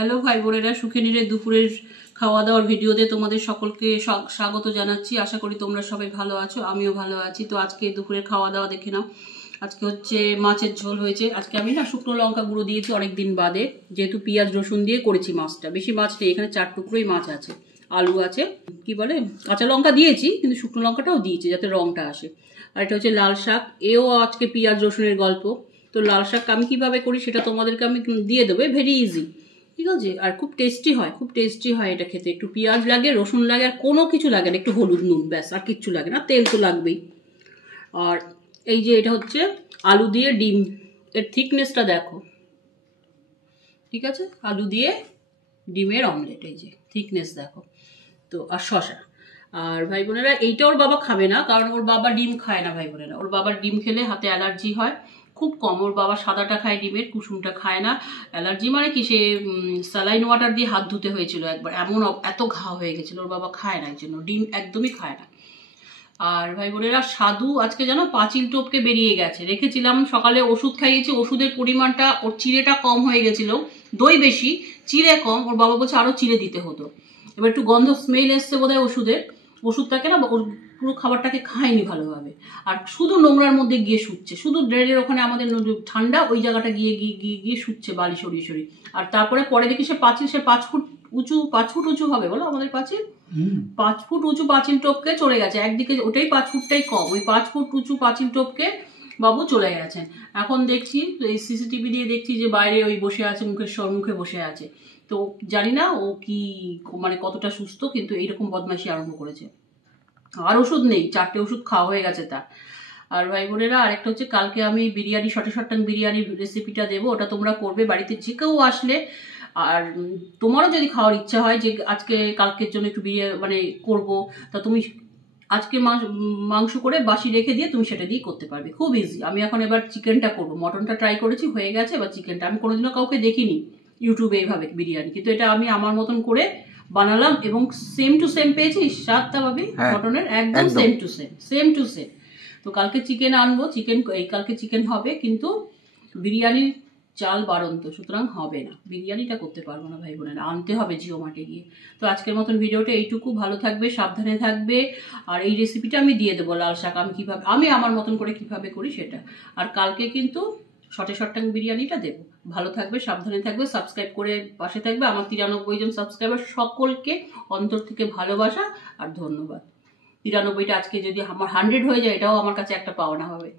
Hello ভাই বোনেরা, সুখে নিরে দুপুরের খাওয়া দাওয়ার ভিডিওতে তোমাদের সকলকে স্বাগত জানাচ্ছি। আশা করি তোমরা সবাই ভালো আছো, আমিও ভালো আছি। তো আজকে দুপুরের খাওয়া দাওয়া দেখে নাও। আজকে হচ্ছে মাছের ঝোল হয়েছে। আজকে আমি না শুকনো লঙ্কা গুঁড়ো দিয়েছি অনেকদিন বাদে, যেহেতু পেঁয়াজ রসুন দিয়ে করেছি মাছটা। বেশি মাছ নেই, এখানে 4 টুকরোই মাছ আছে, আলু আছে, কি বলে কাঁচা লঙ্কা দিয়েছি, কিন্তু শুকনো লঙ্কাটাও দিয়েছি যাতে রঙটা আসে। আর এটা হচ্ছে লাল শাক, এও আজকে পেঁয়াজ রসুনের গল্প। তো লাল শাক আমি কীভাবে করি সেটা তোমাদেরকে আমি দিয়ে দেবো, ভেরি ইজি, ঠিক আছে। আর খুব টেস্টি হয়, খুব টেস্টি হয় এটা খেতে। একটু পেঁয়াজ লাগে, রসুন লাগে, আর কোনো কিছু লাগে না, একটু হলুদ নুন, ব্যাস, আর কিচ্ছু লাগে না। তেল তো লাগবেই। আর এই যে এটা হচ্ছে আলু দিয়ে ডিম, এর থিকনেসটা দেখো, ঠিক আছে। আলু দিয়ে ডিমের অমলেট, এই যে থিকনেস দেখো। তো আর শশা। আর ভাই বোনেরা, এইটা ওর বাবা খাবে না, কারণ ওর বাবা ডিম খায় না ভাই বোনেরা। ওর বাবার ডিম খেলে হাতে অ্যালার্জি হয় খুব কম। ওর বাবা সাদাটা খায়, ডিমের কুসুমটা খায় না। অ্যালার্জি মানে কি, সে স্যালাইন ওয়াটার দিয়ে হাত ধুতে হয়েছিল একবার, এত ঘা হয়ে গেছিল। ওর বাবা খায় না, এই জন্য ডিম একদমই খায় না। আর ভাই বোনেরা, সাধু আজকে জানো পাঁচিল টপকে বেরিয়ে গেছে। রেখেছিলাম সকালে, ওষুধ খাইয়েছি, ওষুধের পরিমাণটা, ওর চিড়েটা কম হয়ে গেছিল, দই বেশি চিড়ে কম। ওর বাবা বলছে আরো চিড়ে দিতে হতো। এবার একটু গন্ধ স্মেল এসছে বোধহয় ওষুধের, ওষুধটাকে না ওর পুরো খাবারটাকে খায়নি ভালোভাবে। আর শুধু নোংরার মধ্যে গিয়ে শুচ্ছে, শুধু ড্রেনের ওখানে আমাদের ঠান্ডা ওই জায়গাটা গিয়ে গিয়ে গিয়ে গিয়ে শুচ্ছে বালি সরিয়ে সরিয়ে। আর তারপরে পরে দেখি সে পাঁচিল, সে 5 ফুট উঁচু হবে বলো আমাদের পাঁচিল, 5 ফুট উঁচু পাঁচিল টপকে চলে গেছে একদিকে। ওটাই 5 ফুটটাই কম, ওই 5 ফুট উঁচু পাঁচিল টপকে বাবু চলে গেছেন। এখন দেখছি এই সিসিটিভি দিয়ে দেখছি যে বাইরে ওই বসে আছে, মুখের সম্মুখে বসে আছে। তো জানি না ও কি মানে কতটা সুস্থ, কিন্তু এইরকম বদমাইশি আরম্ভ করেছে। আর ওষুধ নেই, 4টে ওষুধ খাওয়া হয়ে গেছে তার। আর ভাই বোনেরা, আরেকটা হচ্ছে কালকে আমি বিরিয়ানি, শটাং বিরিয়ানির রেসিপিটা দেবো, ওটা তোমরা করবে বাড়িতে যে কেউ আসলে। আর তোমারও যদি খাওয়ার ইচ্ছা হয় যে আজকে কালকের জন্য একটু বিরিয়ানি মানে করবো, তা তুমি আজকে মাংস করে বাসি রেখে দিয়ে তুমি সেটা দিয়ে করতে পারবে, খুব ইজি। আমি এখন এবার চিকেনটা করবো, মটনটা ট্রাই করেছি হয়ে গেছে, এবার চিকেনটা। আমি কোনোদিনও কাউকে দেখিনি ইউটিউবে এইভাবে বিরিয়ানি, কিন্তু এটা আমি আমার মতন করে বানালাম এবং সেম টু সেম পেয়েছি স্বাদটা ভাবি মটনের, একদম সেম টু সেম। তো কালকে চিকেন আনবো, কালকে চিকেন হবে, কিন্তু বিরিয়ানির চাল বাড়ন্ত, সুতরাং হবে না, বিরিয়ানিটা করতে পারবো না ভাই বোনেরা, আনতে হবে জিও মার্টে গিয়ে। তো আজকের মতন ভিডিওটা এইটুকু, ভালো থাকবে, সাবধানে থাকবে। আর এই রেসিপিটা আমি দিয়ে দেবো, লাল শাক আমি আমার মতন করে কিভাবে করি সেটা। আর কালকে কিন্তু শটাং বিরিয়ানিটা দেবো। ভালো থাকবে, সাবধানে থাকবে, সাবস্ক্রাইব করে পাশে থাকবে। আমার 93 জন সাবস্ক্রাইবার, সকলকে অন্তর থেকে ভালোবাসা আর ধন্যবাদ। 93টা আজকে যদি আমার 100 হয়ে যায়, এটাও আমার কাছে একটা পাওনা হবে।